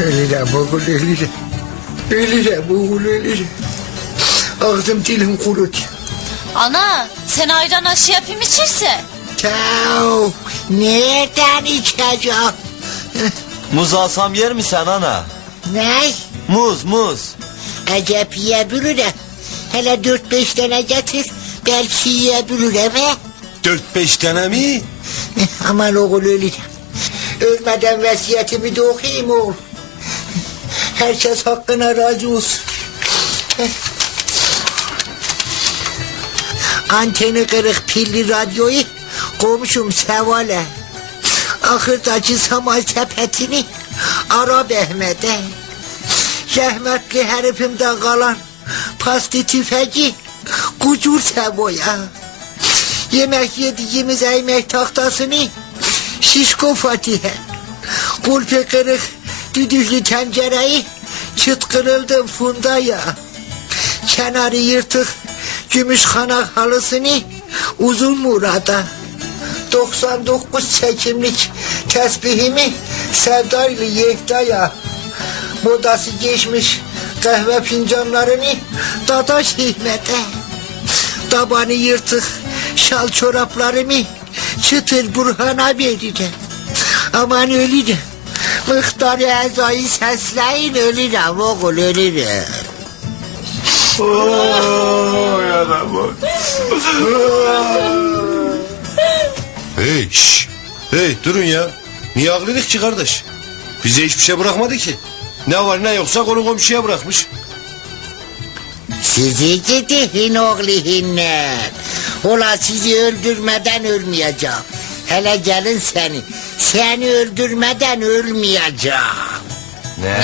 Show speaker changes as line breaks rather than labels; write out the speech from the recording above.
Ölürüm oğul ölürüm. Ölürüm oğul ölürüm. Ağzım dilim kurut.
Ana sen ayran aşı yapayım içirse.
Çao. Nereden içeceğim?
Muz alsam yer mi sen ana?
Ne?
Muz muz.
Acep yiyebilirim. Hele dört beş tane getir. Belki yiyebilirim he.
Dört beş tane mi?
Aman oğul ölürüm. Ölmeden vasiyetimi de okuyayım oğul. Herkes hakkına razı olsun. Anteni kırık pilli radyoyu komşum Seval'e. Ahırdacı saman sepetini Arap Ahmet'e. Rahmetli herifimden kalan pasti tüfeği Kucur Sevo'ya. Yemek yediğimiz ekmek tahtasını Şişko Fatih'e. Kulpi kırık düdüklü tencereyi çıt kırıldım Funda'ya. Kenarı yırtık gümüş kanak halısını uzun Murat'a. 99 çekimlik tesbihimi Sevdaylı Yekta'ya. Modası geçmiş kahve fincanlarını Dadaş Hikmet'e. Tabanı yırtık şal çoraplarımı çıtır Burhan'a veririm. Aman ölürüm. Mıhtar Eza'yı sesleyin ölürüm oğul ölürüm.
Hey şş. Hey durun ya. Niye ağladık ki kardeş? Bize hiçbir şey bırakmadı ki. Ne var ne yoksa konu komşuya bırakmış.
Sizi gidi hinoğlu hinler. Ola sizi öldürmeden ölmeyeceğim. Hele gelin seni. Seni öldürmeden ölmeyeceğim.
Ne?